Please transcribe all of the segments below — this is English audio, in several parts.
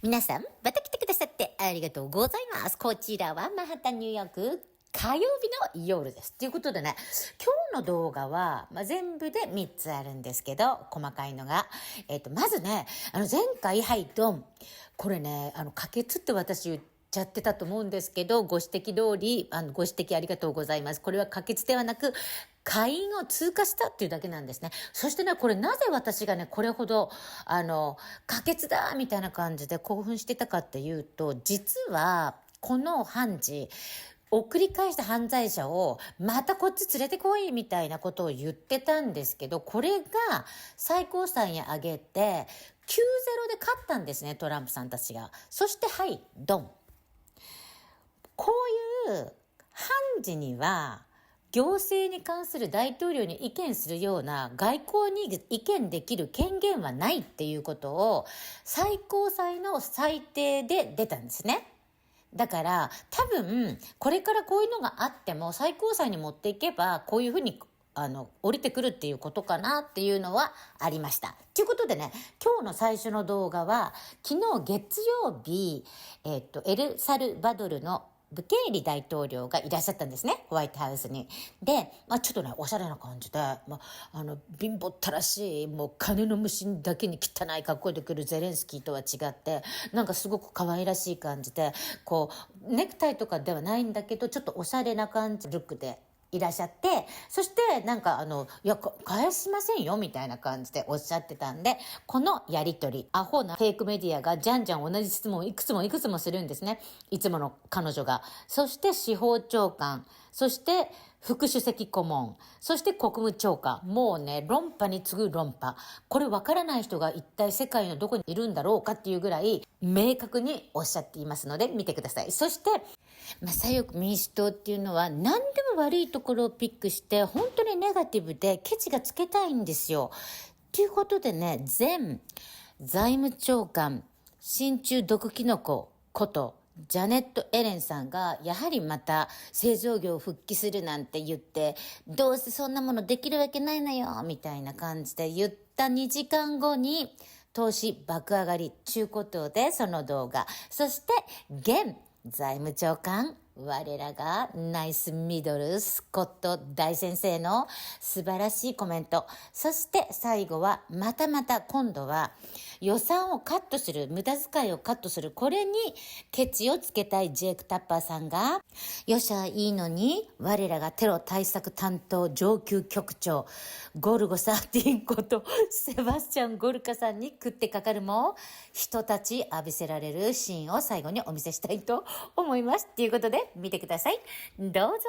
皆さん、また来てくださってありがとうございます。こちらはマンハッタンニューヨーク火曜日の夜です。ということでね、今日の動画は、全部で3つあるんですけど、細かいのが。まずね、前回、ドン。これね、可決って私言っちゃってたと思うんですけど、ご指摘通り、ご指摘ありがとうございます。これは可決ではなく、下院を通過したっていうだけなんですね。そしてね、これなぜ私がね、これほど、可決だみたいな感じで興奮してたかっていうと、実は、この判事、送り返した犯罪者をまたこっち連れてこいみたいなことを言ってたんですけど、これが最高裁に上げて 9-0 で勝ったんですね、トランプさんたちが。そしてドン。こういう判事には行政に関する大統領に意見するような外交に意見できる権限はないっていうことを最高裁の裁定で出たんですね。だから、多分、これからこういうのがあっても、最高裁に持っていけば、こういうふうに、降りてくるっていうことかなっていうのはありました。ということでね、今日の最初の動画は、昨日月曜日、エルサルバドルのブケーリ大統領がいらっしゃったんですね。ホワイトハウスに。で、ちょっとね、おしゃれな感じで、貧乏ったらしい、もう金の無心だけに汚い格好で来るゼレンスキーとは違って、なんかすごく可愛らしい感じで、こう、ネクタイとかではないんだけど、ちょっとおしゃれな感じ、ルックでいらっしゃって、そしてなんかいや、返しませんよみたいな感じでおっしゃってたんで、このやりとり、アホなフェイクメディアがじゃんじゃん同じ質問をいくつもするんですね。いつもの彼女が。そして司法長官、そして副主席顧問、そして国務長官。もうね、論破に次ぐ論破。これわからない人が一体世界のどこにいるんだろうかっていうぐらい明確におっしゃっていますので見てください。そして、左翼民主党っていうのは何でも悪いところをピックして本当にネガティブでケチがつけたいんですよ。ということでね、前財務長官親中毒キノコことジャネット・エレンさんがやはりまた製造業を復帰するなんて言って、どうせそんなものできるわけないのよみたいな感じで言った2時間後に投資爆上がり中古等でその動画。そして現財務長官、我らがナイスミドルスコット大先生の素晴らしいコメント。そして最後はまた今度は予算をカットする、無駄遣いをカットする、これにケチをつけたいジェイク・タッパーさんが、よっしゃいいのに我らがテロ対策担当上級局長ゴルゴ13ことセバスチャン・ゴルカさんに食ってかかるも人たち浴びせられるシーンを最後にお見せしたいと思います。ということで見てください。どうぞ。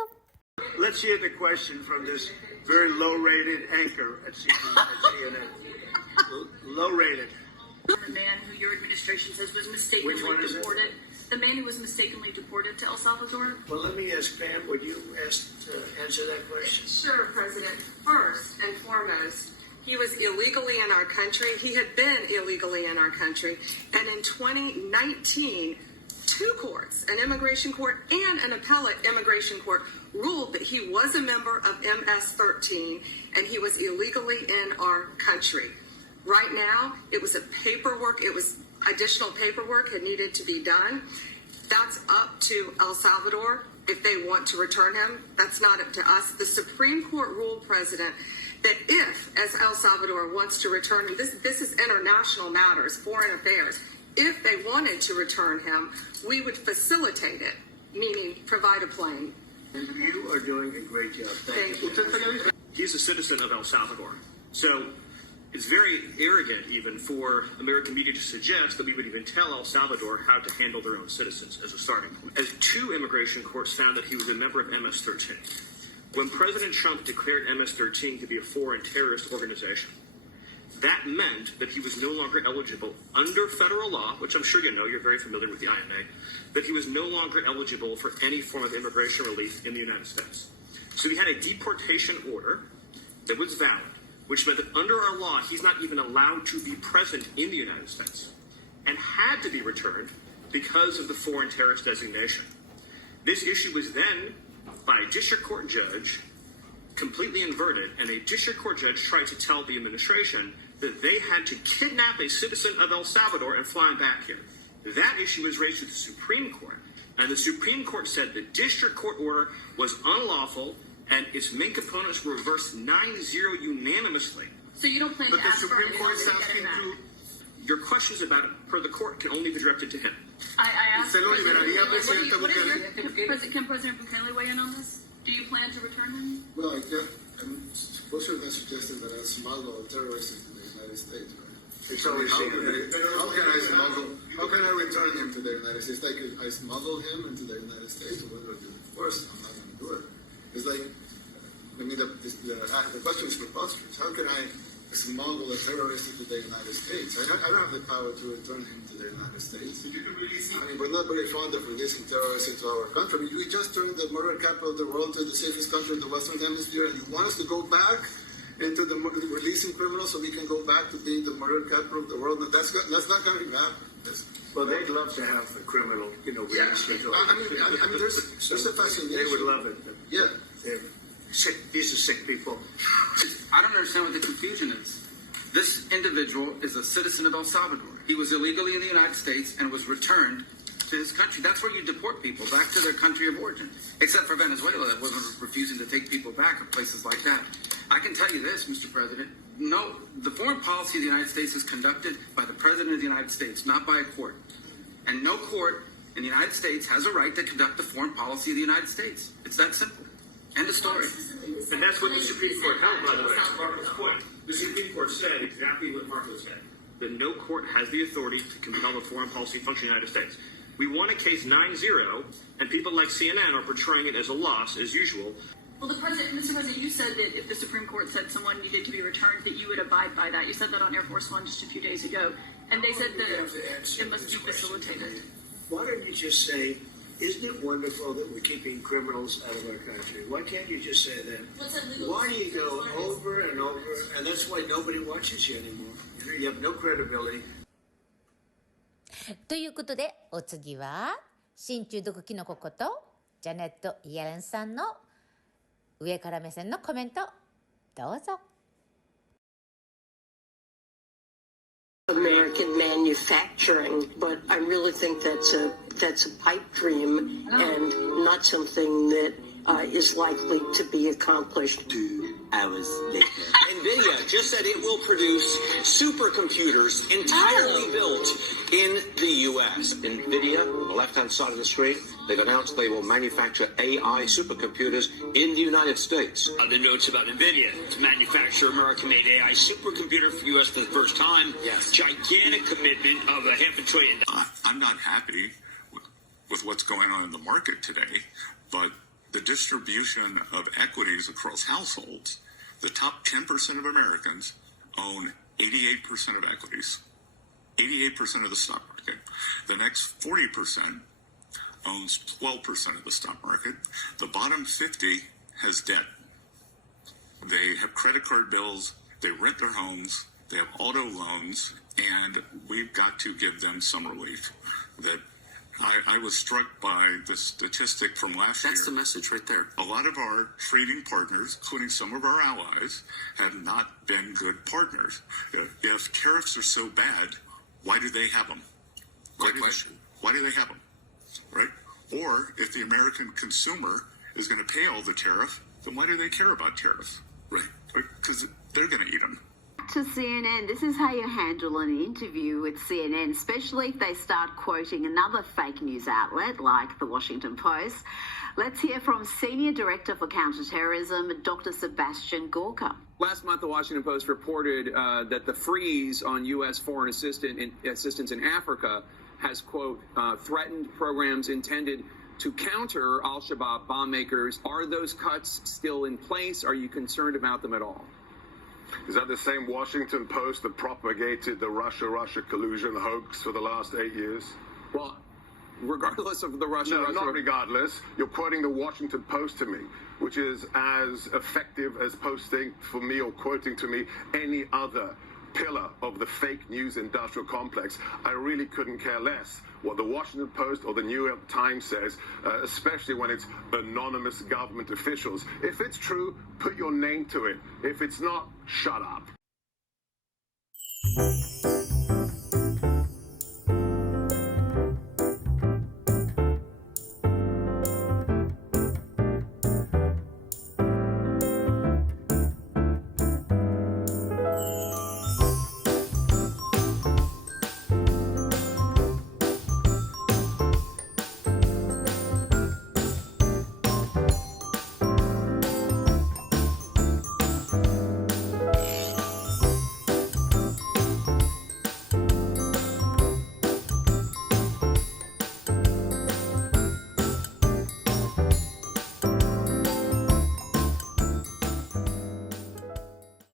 Let's hear the question from this very low-rated anchor at CNN. Low-rated. The man who your administration says was mistakenly deported. The man who was mistakenly deported to El Salvador. Well, let me ask Pam, would you answer that question? Sure, President. First and foremost, he was illegally in our country. He had been illegally in our country. And in 2019, two courts, an immigration court and an appellate immigration court, ruled that he was a member of MS-13 and he was illegally in our country. Right now, it was additional paperwork had needed to be done. That's up to El Salvador if they want to return him. That's not up to us. The Supreme Court ruled, President, that if, as El Salvador wants to return him, this is international matters, foreign affairs. If they wanted to return him, we would facilitate it, meaning provide a plane. And you are doing a great job. Thank you. He's a citizen of El Salvador. So it's very arrogant even for American media to suggest that we would even tell El Salvador how to handle their own citizens as a starting point. As two immigration courts found that he was a member of MS-13. When President Trump declared MS-13 to be a foreign terrorist organization, that meant that he was no longer eligible under federal law, which I'm sure you know, you're very familiar with the IMA, that he was no longer eligible for any form of immigration relief in the United States. So he had a deportation order that was valid, which meant that under our law, he's not even allowed to be present in the United States and had to be returned because of the foreign terrorist designation. This issue was then, by a district court judge, completely inverted, and a district court judge tried to tell the administration that they had to kidnap a citizen of El Salvador and fly him back here. That issue was raised with the Supreme Court, and the Supreme Court said the district court order was unlawful, and its main components were reversed 9-0 unanimously. So you don't plan But to the ask for Supreme an Court is annulment asking again? to. Your questions about it per the court can only be directed to him. I asked Se lo President liberaría, Bukele, Presidente what is Bukele? can President Bukele weigh in on this? Do you plan to return him? Well, I'm supposed to suggesting that I smuggle terrorists into the United States, right? It's always How can I return him to the United States? Like if I smuggle him into the United States, or whether of course I'm not going to do it. It's like, I mean, the question is preposterous. How can I smuggle a terrorist into the United States? I don't have the power to return him to the United States. I mean, we're not very fond of releasing terrorists into our country. I mean, we just turned the murder capital of the world to the safest country in the Western Hemisphere, and you want us to go back into the releasing criminals so we can go back to being the murder capital of the world? No, that's not going to happen. Well, they'd love to have the criminal, released. I mean, there's a fascination. They would love it. Yeah. They're sick. These are sick people. I don't understand what the confusion is. This individual is a citizen of El Salvador. He was illegally in the United States and was returned to his country. That's where you deport people, back to their country of origin. Except for Venezuela, that wasn't refusing to take people back, or places like that. I can tell you this, Mr. President. No, the foreign policy of the United States is conducted by the President of the United States, not by a court. And no court in the United States has a right to conduct the foreign policy of the United States. It's that simple. End of story. And that's what the Supreme Court held, by the way. That's Marco's point. The Supreme Court said exactly what Marco said, that no court has the authority to compel the foreign policy function of the United States. We won a case 9-0, and people like CNN are portraying it as a loss, as usual. Well, Mr. President, you said that if the Supreme Court said someone needed to be returned, that you would abide by that. You said that on Air Force One just a few days ago, and they said that it must be facilitated. Why don't you just say, isn't it wonderful that we're keeping criminals out of our country? Why can't you just say that? Why do you go over and over? And that's why nobody watches you anymore. You have no credibility. ということで、お次は、新中毒キノコことジャネット・イエレンさんの上から目線のコメント、どうぞ。American manufacturing, but I really think that's a pipe dream and not something that is likely to be accomplished. 2 hours later. NVIDIA just said it will produce supercomputers entirely built in the U.S. NVIDIA, on the left-hand side of the screen, they've announced they will manufacture AI supercomputers in the United States. The notes about NVIDIA to manufacture American-made AI supercomputer for the U.S. for the first time. Yes. Gigantic commitment of $500 billion. I'm not happy with what's going on in the market today, but the distribution of equities across households, the top 10% of Americans own 88% of equities, 88% of the stock market. The next 40% owns 12% of the stock market. The bottom 50 has debt. They have credit card bills, they rent their homes, they have auto loans, and we've got to give them some relief. That I was struck by the statistic from last year. That's the message right there. A lot of our trading partners, including some of our allies, have not been good partners. If tariffs are so bad, why do they have them? Why do they have them? Right? Or if the American consumer is going to pay all the tariff, then why do they care about tariffs? Right. Because they're going to eat them. To CNN, this is how you handle an interview with CNN, especially if they start quoting another fake news outlet like the Washington Post. Let's hear from Senior Director for Counterterrorism, Dr. Sebastian Gorka. Last month, the Washington Post reported that the freeze on U.S. foreign assistance in Africa has, quote, threatened programs intended to counter al-Shabaab bomb makers. Are those cuts still in place? Are you concerned about them at all? Is that the same Washington Post that propagated the Russia collusion hoax for the last 8 years? Well, regardless of the Russia... No, not regardless. You're quoting the Washington Post to me, which is as effective as posting for me or quoting to me any other pillar of the fake news industrial complex. I really couldn't care less what the Washington Post or the New York Times says, especially when it's anonymous government officials. If it's true, put your name to it. If it's not, shut up.